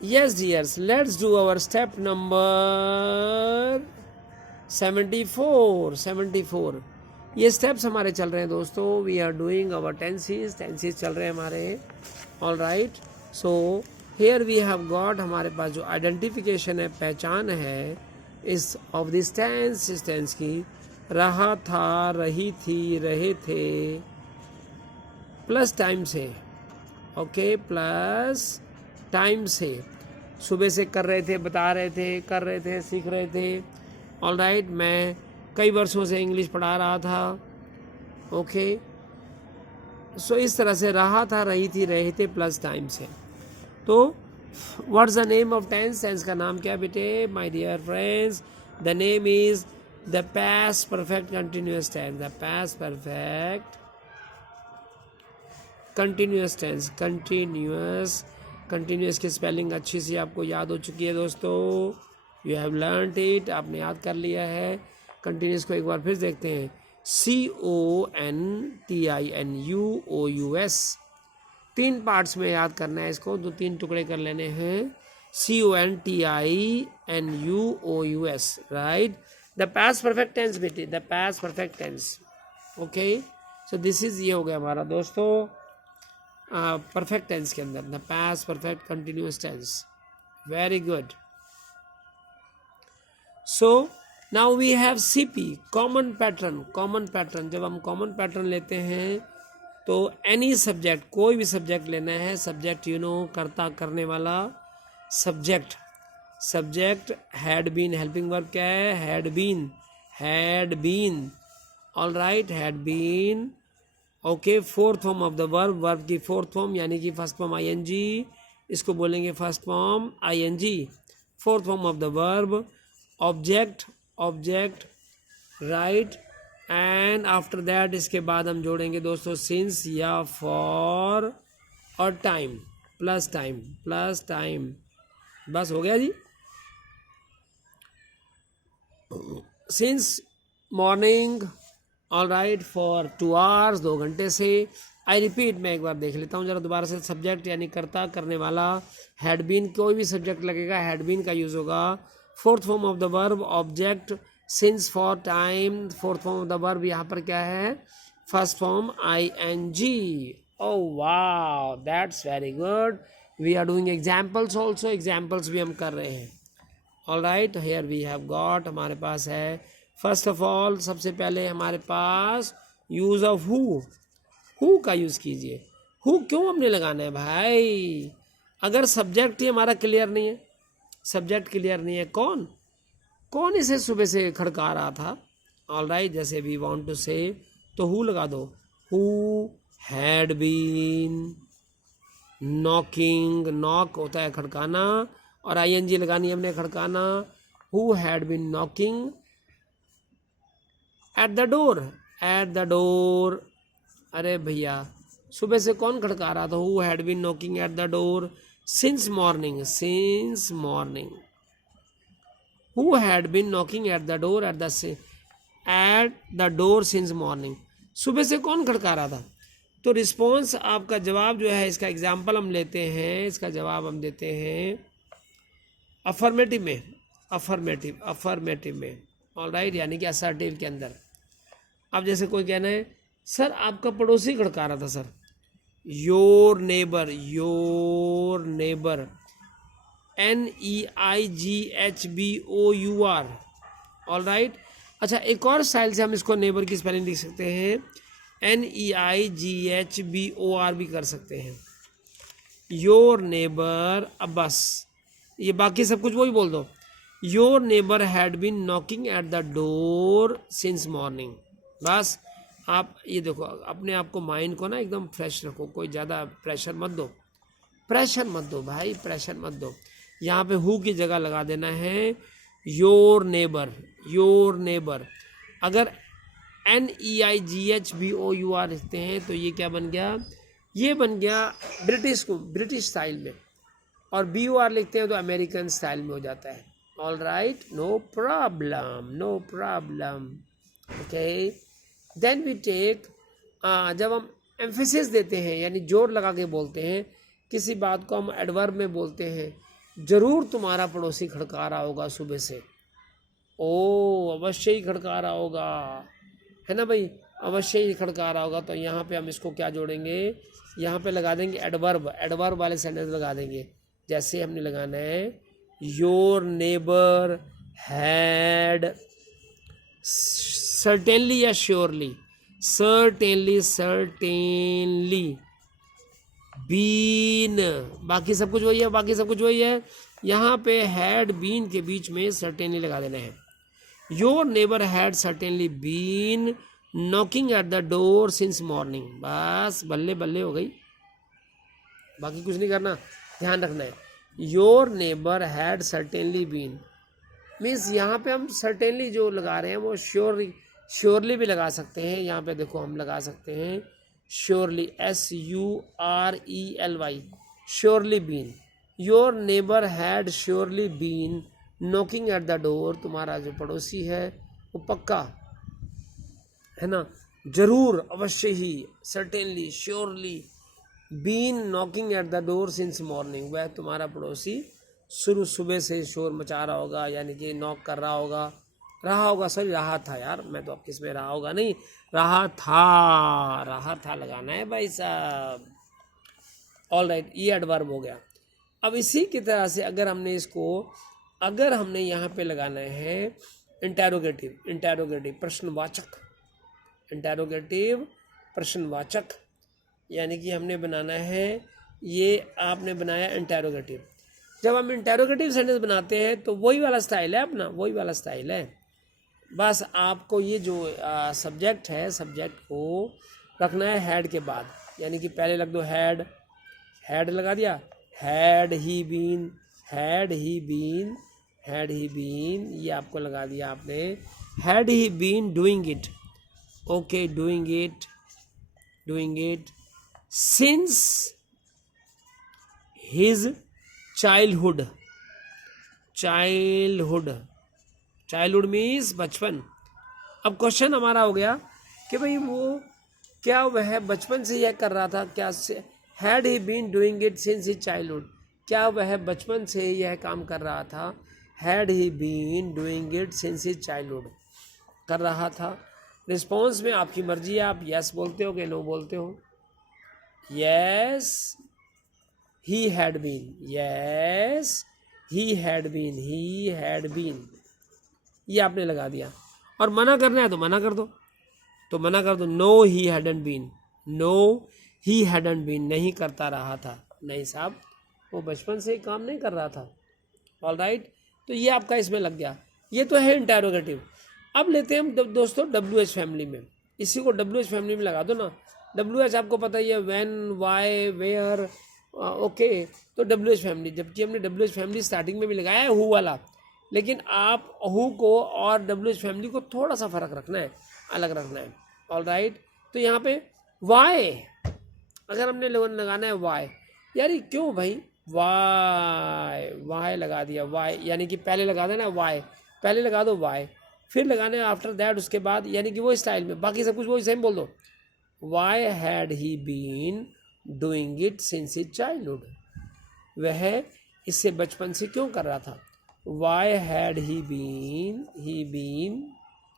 Yes, dears, let's do our step number 74. 74 ये steps हमारे चल रहे हैं दोस्तों. We are doing our tenses चल रहे हैं हमारे. All right. So here we have got, हमारे पास जो आइडेंटिफिकेशन है, पहचान है इस ऑफ दिस टेंस, इस टेंस की. रहा था, रही थी, रहे थे, प्लस टाइम से. ओके, प्लस टाइम से. सुबह से कर रहे थे, बता रहे थे, कर रहे थे, सीख रहे थे. All right. मैं कई वर्षों से इंग्लिश पढ़ा रहा था. ओके. सो इस तरह से रहा था, रही थी, रहे थे, प्लस टाइम से. तो what's the name of tense? Tense का नाम क्या बेटे? My dear friends, the name is the past perfect continuous tense. The past perfect continuous tense. Continuous की स्पेलिंग अच्छी सी आपको याद हो चुकी है दोस्तों. You have learned it. आपने याद कर लिया है. कंटिन्यूअस को एक बार फिर देखते हैं. CONTINUOUS. 3 पार्ट्स में याद करना है इसको. 2-3 टुकड़े कर लेने हैं. CONTINUOUS. Right. The past perfect tense बेटे, the past perfect tense. Okay. So this is, ये हो गया हमारा दोस्तों परफेक्ट टेंस के अंदर, the past perfect continuous tense. Very good. So now we have CP, common pattern. Common pattern, जब हम कॉमन पैटर्न लेते हैं तो एनी सब्जेक्ट, कोई भी सब्जेक्ट लेना है. सब्जेक्ट यू नो, करता, करने वाला subject. Subject had been. Helping verb क्या है? Had been. Had been. All right. Had been. Okay. Fourth form of the verb. Verb की फोर्थ फॉर्म यानी कि फर्स्ट फॉर्म ING, इसको बोलेंगे first form ING. Fourth form of the verb. Object. Object. Right. And after that, इसके बाद हम जोड़ेंगे दोस्तों सिंस या फॉर और time. Plus time. Plus time. बस हो गया जी. Since morning. All right. For 2 hours, 2 घंटे से. आई रिपीट, मैं एक बार देख लेता हूँ जरा दोबारा से. सब्जेक्ट यानी करता, करने वाला. हैड बीन, कोई भी सब्जेक्ट लगेगा, हैड बीन का यूज होगा. Fourth form of the verb object. Since, for, time. Fourth form of the verb यहाँ पर क्या है? First form ING. ओह वाह, that's very good. We are doing examples also. Examples भी हम कर रहे हैं. All right. Here we have got, हमारे पास है फर्स्ट ऑफ ऑल, सबसे पहले हमारे पास यूज ऑफ हु. हु का यूज कीजिए. हु क्यों हमने लगाना है भाई? अगर सब्जेक्ट ही हमारा क्लियर नहीं है, सब्जेक्ट क्लियर नहीं है, कौन कौन इसे सुबह से खड़का रहा था? All right. जैसे वी वांट टू से, तो हु लगा दो. Who had been knocking. Knock होता है खड़काना, और ING लगानी हमने, खड़काना. Who had been knocking at the door. At the door. अरे भैया, सुबह से कौन खड़का रहा था? Who had been knocking at the door since morning. Since morning. Who had been knocking at the door at the door since morning. सुबह से कौन खड़का रहा था? तो रिस्पॉन्स, आपका जवाब जो है, इसका एग्जाम्पल हम लेते हैं, इसका जवाब हम देते हैं अफर्मेटिव में. अफर्मेटिव में. All right. यानी कि असर्टिव के अंदर. अब जैसे कोई कहना है, सर आपका पड़ोसी खड़का रहा था. Sir, your neighbour. Your neighbour. NEIGHBOUR. All right. अच्छा, एक और स्टाइल से हम इसको नेबर की स्पेलिंग लिख सकते हैं. NEIGHBOR भी कर सकते हैं. Your neighbour. अब बस ये बाकी सब कुछ वही बोल दो. Your neighbour had been knocking at the door since morning. बस आप ये देखो, अपने आप को, माइंड को ना एकदम फ्रेश रखो. कोई ज़्यादा प्रेशर मत दो. प्रेशर मत दो भाई, प्रेशर मत दो. यहाँ पे हु की जगह लगा देना है योर नेबर. Your neighbour. अगर NEIGHBOUR लिखते हैं तो ये क्या बन गया? ये बन गया ब्रिटिश स्टाइल में. और BOR लिखते हैं तो अमेरिकन स्टाइल में हो जाता है. All right. No problem. No problem. Okay. Then we take, जब हम एम्फेसिस देते हैं यानी जोर लगा के बोलते हैं, किसी बात को हम एडवर्ब में बोलते हैं, जरूर तुम्हारा पड़ोसी खड़का रहा होगा सुबह से। ओ अवश्य ही खड़का रहा होगा, है ना भाई, अवश्य ही खड़का रहा होगा। तो यहाँ पे हम इसको क्या जोड़ेंगे, यहाँ पे लगा देंगे एडवर्ब, एडवर्ब वाले सेंटेंस लगा देंगे। जैसे हमने लगाना है योर नेबर हैड सर्टेनली या श्योरली, सर्टेनली, सर्टेनली बीन, बाकी सब कुछ वही है, बाकी सब कुछ वही है। यहाँ पे हैड बीन के बीच में सर्टेनली लगा देना है। Your neighbour had certainly been knocking at the door since morning, बस बल्ले बल्ले हो गई, बाकी कुछ नहीं करना, ध्यान रखना है। Your neighbour had certainly been means यहाँ पे हम सर्टेनली जो लगा रहे हैं वो श्योरली, श्योरली भी लगा सकते हैं। यहाँ पे देखो हम लगा सकते हैं surely, SURELY, surely been. Your neighbour had surely been knocking at the door, तुम्हारा जो पड़ोसी है वो पक्का, है ना, जरूर, अवश्य ही, certainly, surely been knocking at the door since morning, वह तुम्हारा पड़ोसी शुरू सुबह से शोर मचा रहा होगा, यानी कि नॉक कर रहा होगा, सॉरी रहा था यार, मैं तो अब किस में रहा होगा नहीं, रहा था लगाना है भाई साहब। ऑल राइट, ये एडवर्ब हो गया। अब इसी की तरह से अगर हमने इसको, अगर हमने यहाँ पे लगाना है इंटेरोगेटिव, इंटेरोगेटिव प्रश्नवाचक, इंटेरोगेटिव प्रश्नवाचक, यानी कि हमने बनाना है, ये आपने बनाया इंटेरोगेटिव। जब हम इंटेरोगेटिव सेंटेंस बनाते हैं तो वही वाला स्टाइल है अपना, वही वाला स्टाइल है, बस आपको ये जो सब्जेक्ट है, सब्जेक्ट को रखना है हैड के बाद, यानी कि पहले लग दो हैड, हैड लगा दिया, had he been, had he been, had he been, ये आपको लगा दिया आपने, had he been doing it, okay, doing it, doing it since his childhood, childhood, childhood means बचपन। अब क्वेश्चन हमारा हो गया कि भाई वो क्या वह बचपन से यह कर रहा था, क्या had he been doing it since his childhood, क्या वह बचपन से यह काम कर रहा था, had he been doing it since his childhood, कर रहा था। रिस्पॉन्स में आपकी मर्जी है, आप यस बोलते हो कि नो बोलते हो। Yes he had been, yes he had been, he had been, ये आपने लगा दिया। और मना करना है तो मना कर दो, तो मना कर दो, no he hadn't been, no he hadn't been, नहीं करता रहा था, नहीं साहब वो बचपन से काम नहीं कर रहा था। ऑल राइट, तो ये आपका इसमें लग गया, ये तो है इंटेरोगेटिव। अब लेते हैं हम दोस्तों WH फैमिली में, इसी को WH फैमिली में लगा दो ना। WH आपको पता ही है, व्हेन, वाई, वेयर, ओके, तो WH फैमिली, जबकि हमने WH फैमिली स्टार्टिंग में भी लगाया है हु वाला, लेकिन आप हु को और WH फैमिली को थोड़ा सा फर्क रखना है, अलग रखना है। ऑल राइट, तो यहाँ पे वाई, अगर हमने लगाना है वाई, यार क्यों भाई, वाई, वाई लगा दिया, वाई यानी कि पहले लगा देना वाई, पहले लगा दो वाई, फिर लगाना है आफ्टर दैट, उसके बाद, यानी कि वो स्टाइल में, बाकी सब कुछ वही सेम बोल दो। Why had he been doing it since his childhood, वह इससे बचपन से क्यों कर रहा था। Why had he been,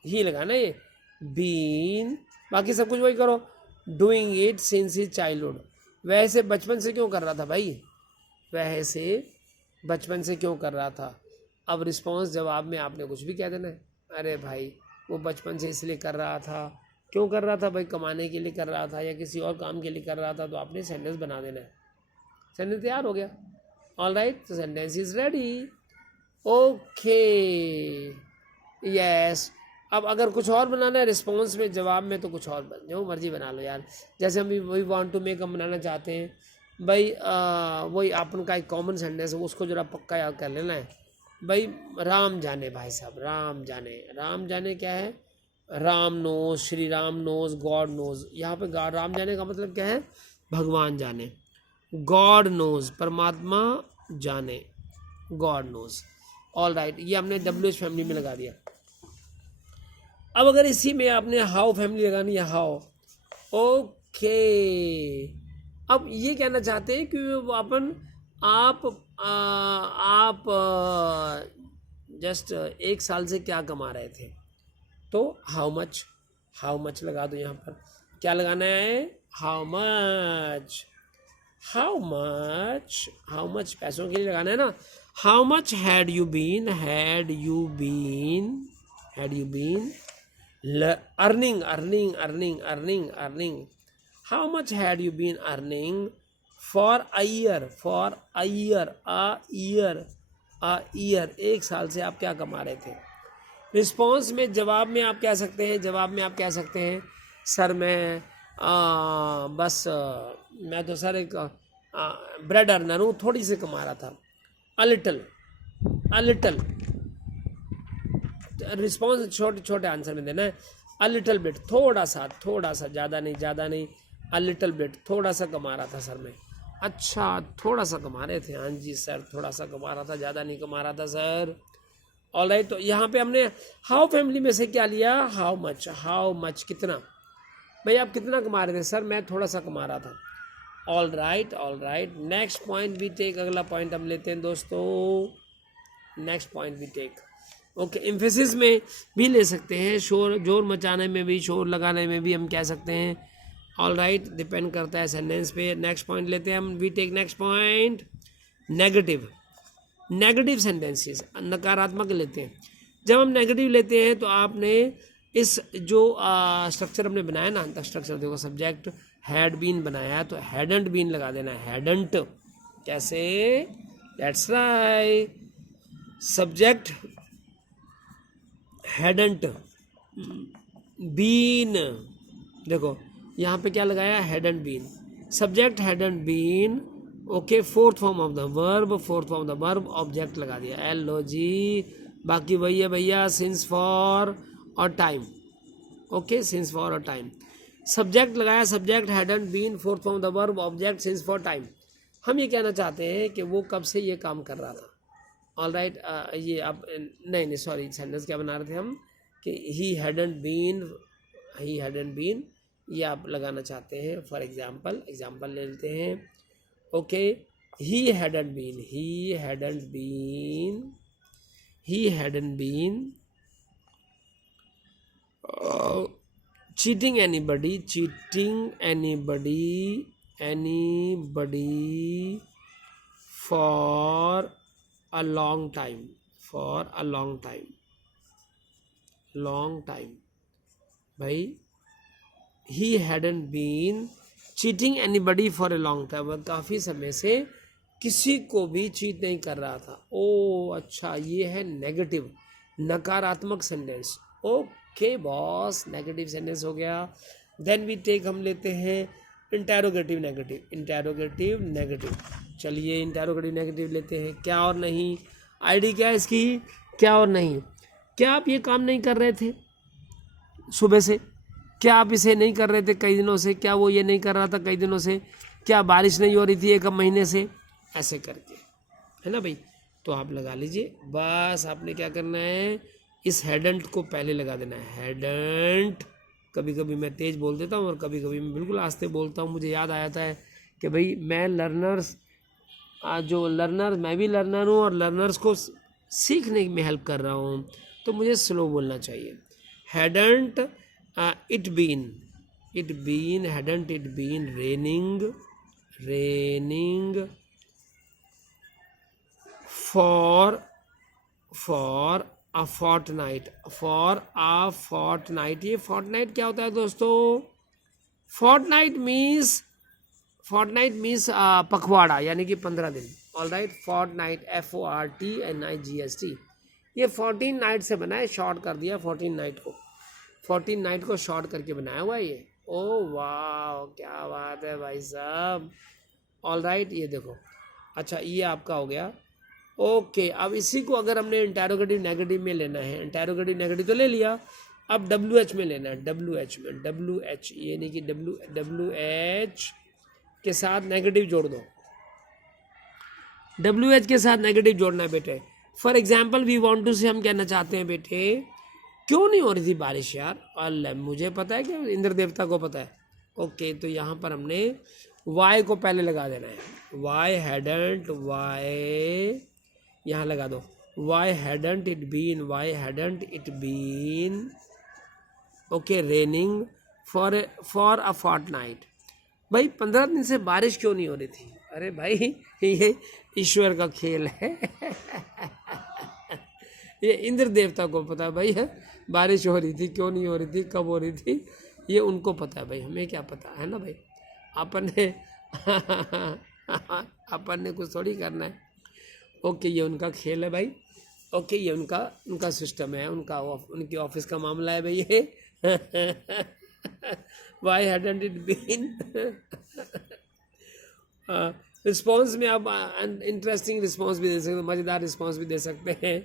he लगाना ये, बीन, बाकी सब कुछ वही करो, doing it since his childhood, वह से बचपन से क्यों कर रहा था भाई, वह से बचपन से क्यों कर रहा था। अब रिस्पॉन्स जवाब में आपने कुछ भी कह देना है, अरे भाई वो बचपन से इसलिए कर रहा था, क्यों कर रहा था भाई, कमाने के लिए कर रहा था या किसी और काम के लिए कर रहा था, तो आपने सेंटेंस बना देना है, सेंटेंस तैयार हो गया। ऑल राइट, तो sentence is ready, okay, yes. अब अगर कुछ और बनाना है रिस्पॉन्स में, जवाब में, तो कुछ और जो मर्जी बना लो यार, जैसे हम वी वांट टू मेक हम बनाना चाहते हैं भाई, वही अपन का एक कॉमन सेंटेंस है, उसको जरा पक्का याद कर लेना है भाई। राम जाने भाई साहब, राम जाने, राम जाने क्या है, Ram knows, Shri Ram knows, God knows, यहाँ पे राम जाने का मतलब क्या है, भगवान जाने, गॉड नोज, परमात्मा जाने, गॉड नोज। ऑल राइट, ये हमने WH फैमिली में लगा दिया। अब अगर इसी में आपने हाउ फैमिली लगानी है, हाउ, ओके, अब ये कहना चाहते हैं कि अपन आप आप जस्ट 1 साल से क्या कमा रहे थे, तो हाउ मच लगा दो यहाँ पर। क्या लगाना है, हाउ मच पैसों के लिए लगाना है ना। How much had you been earning, how much had you been earning for a year, 1 साल से आप क्या कमा रहे थे। रिस्पॉन्स में, जवाब में आप कह सकते हैं सर मैं बस मैं तो सर एक ब्रेड अर्नर हूँ, थोड़ी सी कमा रहा था। अ लिटल रिस्पॉन्स छोटे आंसर में देना है। अ लिटल बिट, थोड़ा सा, ज़्यादा नहीं, अ लिटल बिट, थोड़ा सा कमा रहा था सर मैं। अच्छा, थोड़ा सा कमा रहे थे, हाँ जी सर थोड़ा सा कमा रहा था, ज़्यादा नहीं कमा रहा था सर। ऑलराइट, तो यहाँ पे हमने हाउ फैमिली में से क्या लिया, हाउ मच कितना, भाई आप कितना कमा रहे थे, सर मैं थोड़ा सा कमा रहा था। ऑल राइट, नेक्स्ट पॉइंट भी टेक, अगला पॉइंट हम लेते हैं दोस्तों, नेक्स्ट पॉइंट भी टेक। ओके, एम्फेसिस में भी ले सकते हैं, जोर मचाने में भी, शोर लगाने में भी हम कह सकते हैं। ऑल राइट, डिपेंड करता है सेंटेंस पे। नेक्स्ट पॉइंट लेते हैं हम, we take next point, negative sentences, नकारात्मक लेते हैं। जब हम नेगेटिव लेते हैं तो आपने इस जो स्ट्रक्चर हमने बनाया ना, स्ट्रक्चर देखो, सब्जेक्ट हैड बीन बनाया तो हैडंट बीन लगा देना है, हैडंट कैसे, that's right, subject hadn't been, देखो यहाँ पे क्या लगाया, hadn't been, subject hadn't been, okay, fourth form of the verb, object लगा दिया, LOG, बाकी वही है भैया, सिंस फॉर और टाइम, ओके, सिंस फॉर और टाइम, सब्जेक्ट लगाया, subject hadn't been, fourth form the verb, object, since for time. हम ये कहना चाहते हैं कि वो कब से ये काम कर रहा था। ऑल राइट, ये आप नहीं सॉरी, सेंटेंस क्या बना रहे थे हम कि ही हैडंट बीन, ये आप लगाना चाहते हैं। फॉर एग्जाम्पल ले लेते हैं, okay, he hadn't been cheating anybody for a long time, भाई he hadn't been cheating anybody for a long time, वह काफ़ी समय से किसी को भी चीट नहीं कर रहा था। ओ अच्छा, ये है नेगेटिव, नकारात्मक sentence. Okay boss, negative sentence हो गया। देन वी टेक, हम लेते हैं इंटेरोगेटिव नेगेटिव। चलिए इंटेरोगेटिव नेगेटिव लेते हैं, क्या और नहीं, आईडी क्या है इसकी, क्या और नहीं। क्या आप ये काम नहीं कर रहे थे सुबह से, क्या आप इसे नहीं कर रहे थे कई दिनों से, क्या वो ये नहीं कर रहा था कई दिनों से, क्या बारिश नहीं हो रही थी 1 महीने से, ऐसे करके, है ना भाई। तो आप लगा लीजिए, बस आपने क्या करना है, इस हैडंट को पहले लगा देना है, हैडंट। कभी कभी मैं तेज़ बोल देता हूँ और कभी कभी मैं बिल्कुल आस्ते बोलता हूँ। मुझे याद आया था कि भाई मैं मैं भी लर्नर हूँ और लर्नर्स को सीखने में हेल्प कर रहा हूँ, तो मुझे स्लो बोलना चाहिए। Hadn't it been raining for a fortnight, ये फोर्टनाइट क्या होता है दोस्तों, फोर्टनाइट मीन्स पखवाड़ा, यानी कि 15 दिन। ऑल राइट, फोर्टनाइट, FORTNIGST, ये 14 नाइट से बना है, शॉर्ट कर दिया 14 नाइट को शॉर्ट करके बनाया हुआ है ये। ओ वाह, क्या बात है भाई साहब। ऑल राइट, ये देखो, अच्छा ये आपका हो गया। ओके, अब इसी को अगर हमने इंटेरोगेटिव नेगेटिव में लेना है, इंटेरोगेटिव नेगेटिव तो ले लिया, अब WH में लेना है, WH, ये नहीं कि WH के साथ नेगेटिव जोड़ दो, WH के साथ नेगेटिव जोड़ना है बेटे। For example we want to say, हम कहना चाहते हैं बेटे क्यों नहीं हो रही थी बारिश यार, अल्लाह मुझे पता है कि इंद्र देवता को पता है। ओके, तो यहाँ पर हमने वाई को पहले लगा देना है, वाई हैडंट, वाई यहाँ लगा दो, why hadn't it been, why hadn't it been okay raining for a fortnight. भाई 15 दिन से बारिश क्यों नहीं हो रही थी? अरे भाई ये ईश्वर का खेल है ये इंद्र देवता को पता है भाई है, बारिश हो रही थी, क्यों नहीं हो रही थी, कब हो रही थी, ये उनको पता है भाई, हमें क्या पता है ना भाई। अपन ने अपन ने कुछ थोड़ी करना है। ओके ये उनका खेल है भाई, ओके ये उनका सिस्टम है, उनकी ऑफिस का मामला है भाई ये Why hadn't it been? Response में आप इंटरेस्टिंग रिस्पॉन्स भी दे सकते हैं, मज़ेदार रिस्पॉन्स भी दे सकते हैं।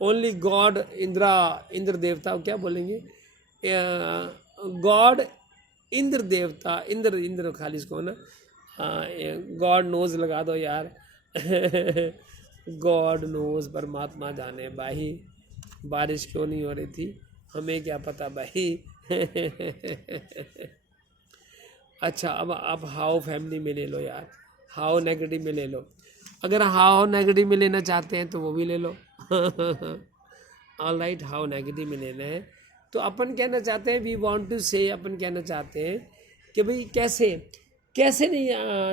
ओनली गॉड इंद्र देवता क्या बोलेंगे, गॉड इंद्र देवता, इंद्र खाली इसको ना, गॉड नोज लगा दो यार गॉड नोज, परमात्मा जाने भाई बारिश क्यों नहीं हो रही थी, हमें क्या पता भाई अच्छा अब आप हाउ फैमिली में ले लो यार, हाउ नेगेटिव में ले लो, अगर हाउ नेगेटिव में लेना चाहते हैं तो वो भी ले लो ऑल राइट, हाउ नेगेटिव में लेना है तो अपन कहना चाहते हैं वी वांट टू से, अपन कहना चाहते हैं कि भाई कैसे नहीं,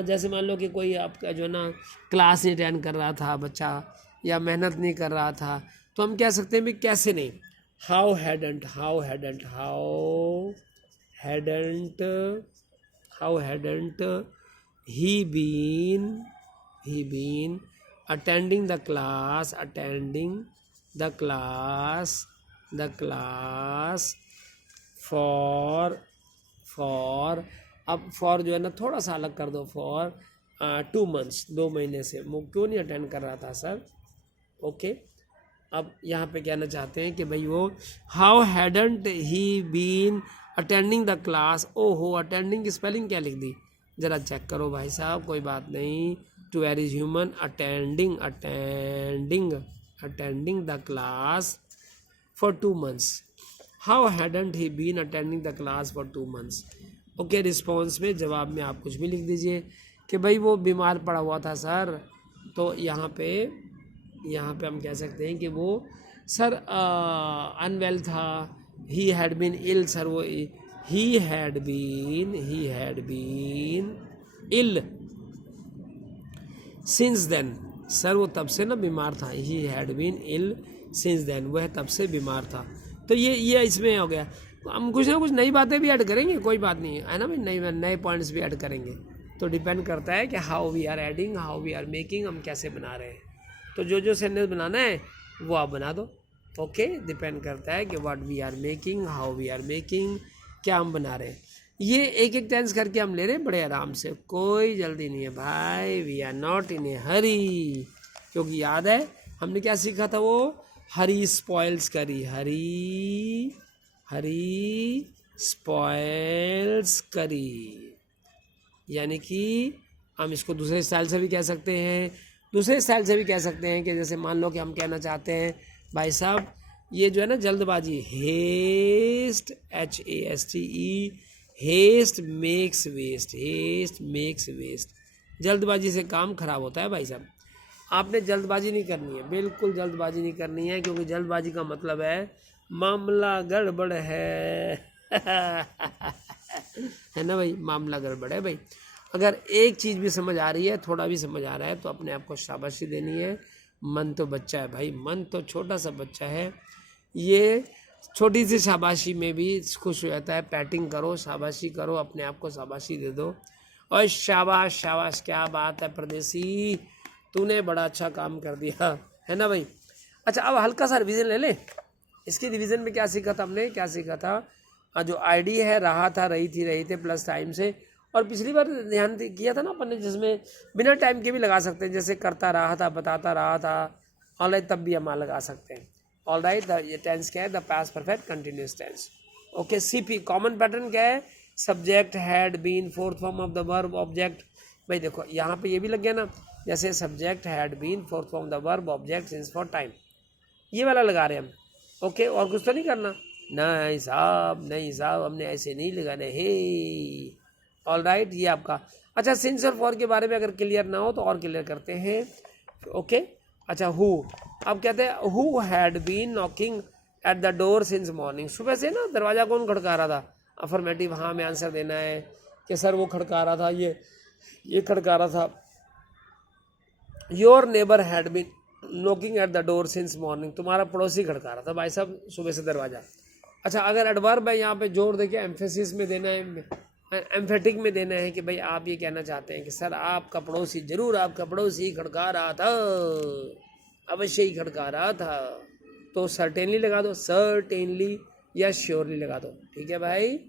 जैसे मान लो कि कोई आपका जो ना क्लास नहीं अटेंड कर रहा था बच्चा या मेहनत नहीं कर रहा था, तो हम कह सकते हैं भाई कैसे नहीं, how hadn't he been attending the class for अब फॉर जो है ना थोड़ा सा अलग कर दो, फॉर 2 months 2 महीने से वो क्यों नहीं अटेंड कर रहा था सर। ओके अब यहाँ पे कहना चाहते हैं कि भाई वो how hadn't he been attending the class, ओहो अटेंडिंग की स्पेलिंग क्या लिख दी, ज़रा चेक करो भाई साहब, कोई बात नहीं, to err is human, attending the class for 2 months, how hadn't he been attending the class for 2 months। Okay response में जवाब में आप कुछ भी लिख दीजिए कि भाई वो बीमार पड़ा हुआ था सर, तो यहाँ पे हम कह सकते हैं कि वो सर अनवेल था, he had been ill, sir वो he had been ill since then, sir वो तब से ना बीमार था, he had been ill since then, वह तब से बीमार था। तो ये इसमें हो गया, हम कुछ ना कुछ नई बातें भी ऐड करेंगे, कोई बात नहीं है ना भाई, नए पॉइंट्स भी ऐड करेंगे, तो डिपेंड करता है कि how we are adding, how we are making, हम कैसे बना रहे हैं। तो जो सेंटेंस बनाना है वो आप बना दो। ओके डिपेंड करता है कि what we are making, how we are making, क्या हम बना रहे हैं। ये एक एक टेंस करके हम ले रहे हैं बड़े आराम से, कोई जल्दी नहीं है भाई, वी आर नॉट इन ए हरी, क्योंकि याद है हमने क्या सीखा था, वो हरी स्पॉइल्स करी, हरी स्पॉइल्स करी, यानी कि हम इसको दूसरे स्टाइल से भी कह सकते हैं, कि जैसे मान लो कि हम कहना चाहते हैं भाई साहब ये जो है ना जल्दबाजी, haste HASTE, haste makes waste, जल्दबाजी से काम खराब होता है भाई साहब। आपने जल्दबाजी नहीं करनी है, बिल्कुल जल्दबाजी नहीं करनी है, क्योंकि जल्दबाजी का मतलब है मामला गड़बड़ है है ना भाई, मामला गड़बड़ है भाई। अगर एक चीज़ भी समझ आ रही है, थोड़ा भी समझ आ रहा है, तो अपने आप को शाबाशी देनी है। मन तो बच्चा है भाई, मन तो छोटा सा बच्चा है, ये छोटी सी शाबाशी में भी खुश हो जाता है। पैटिंग करो, शाबाशी करो, अपने आप को शाबाशी दे दो, और शाबाश शाबाश, क्या बात है परदेसी, तूने बड़ा अच्छा काम कर दिया, है ना भाई। अच्छा अब हल्का सा रिवीजन ले ले, इसकी रिवीजन में क्या सीखा था हमने, जो आईडी है रहा था, रही थे प्लस टाइम से, और पिछली बार ध्यान किया था ना अपन ने, जिसमें बिना टाइम के भी लगा सकते हैं, जैसे करता रहा था, बताता रहा था, ऑलराइट तब भी हम लगा सकते हैं। ऑलराइट ये टेंस क्या है, the past perfect continuous tense. Okay CP common pattern क्या है, subject had been, fourth form of the verb object. भाई देखो यहाँ पे ये भी लग गया ना, जैसे subject had been, fourth form the verb object since for time, ये वाला लगा रहे हैं हम। ओके और कुछ तो नहीं करना, नहीं साहब हमने ऐसे नहीं लगाने, हे ऑल राइट, ये आपका। अच्छा, सिंस और फॉर के बारे में अगर क्लियर ना हो तो और क्लियर करते हैं, ओके। अच्छा, हु, अब कहते हैं who had been knocking at the door since morning, सुबह से ना दरवाज़ा कौन खड़का रहा था। अफर्मेटिव, हाँ में आंसर देना है कि सर वो खड़का रहा था, ये खड़का रहा था। Your neighbour had been knocking at the door since morning, तुम्हारा पड़ोसी खड़का रहा था भाई साहब सुबह से दरवाज़ा। अच्छा, अगर एडवर्ब है यहाँ पे जोर देके एम्फेसिस में देना है, एम्फेटिक में देना है कि भाई आप ये कहना चाहते हैं कि सर आपका पड़ोसी, जरूर आपका पड़ोसी खड़का रहा था, अवश्य ही खड़का रहा था, तो सर्टेनली लगा दो, सर्टेनली या श्योरली लगा दो, ठीक है भाई।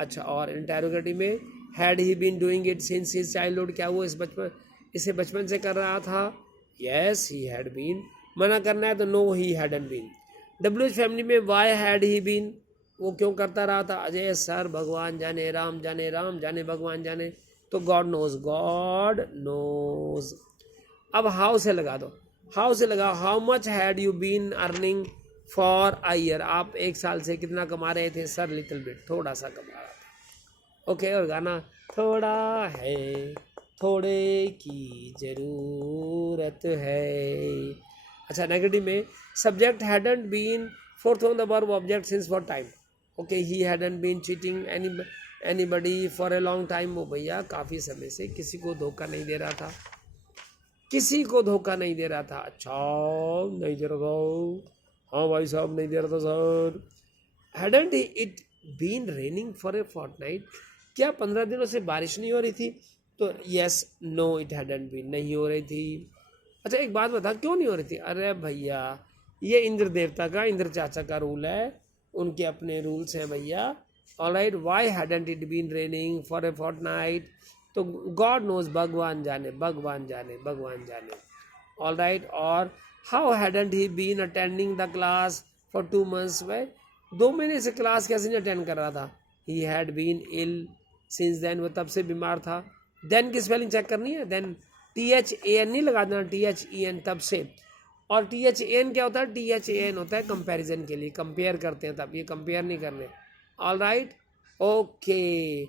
अच्छा, और इंटेरोगेटिव में had he been doing it since his childhood, क्या वो इसे बचपन से कर रहा था। Yes, he had been. मना करना है तो no, he hadn't been. W family में वाई हैड ही बीन, वो क्यों करता रहा था। अजय सर, भगवान जाने, राम जाने, राम जाने, भगवान जाने, तो गॉड नोज, गॉड नोज। अब हाउ से लगा दो, हाउ से लगाओ, how much had you been earning for a year, आप एक साल से कितना कमा रहे थे। सर लिटिल बिट, थोड़ा सा कमा रहा था, ओके। और गाना, थोड़ा है थोड़े की जरूरत है। अच्छा, नेगेटिव में subject hadn't been, fourth on the verb object since for time, okay. He hadn't been cheating anybody for a long time, वो भैया काफ़ी समय से किसी को धोखा नहीं दे रहा था, किसी को धोखा नहीं दे रहा था। अच्छा, नहीं दे रहा था, हाँ भाई साहब नहीं दे रहा था sir. Hadn't it been raining for a fortnight, क्या 15 दिनों से बारिश नहीं हो रही थी। तो yes, no, it hadn't been, नहीं हो रही थी। अच्छा, एक बात बता, क्यों नहीं हो रही थी। अरे भैया, ये इंद्र देवता का, इंद्र चाचा का रूल है, उनके अपने रूल्स हैं भैया। All right, why hadn't it been raining for a fortnight, तो गॉड नोज, भगवान जाने, भगवान जाने, भगवान जाने। ऑलराइट, और how hadn't he been attending the class for 2 months, वह 2 महीने से क्लास कैसे नहीं अटेंड कर रहा था। He had been ill since then, वो तब से बीमार था। देन की स्पेलिंग चेक करनी है, देन THAN नहीं लगा देना, THEN, तब से। और THAN क्या होता है, THAN होता है कंपैरिजन के लिए, कंपेयर करते हैं तब, ये कंपेयर नहीं करने। All right, okay.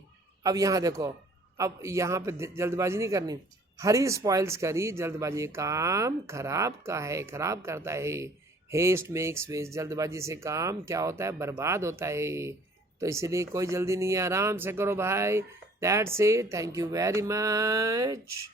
अब यहाँ देखो, अब यहाँ पे जल्दबाजी नहीं करनी। हरी स्पॉइल्स करी, जल्दबाजी काम खराब का है, खराब करता है। हेस्ट मेक्स वेस्ट, जल्दबाजी से काम क्या होता है, बर्बाद होता है। तो इसलिए कोई जल्दी नहीं है, आराम से करो भाई। That's it, thank you very much.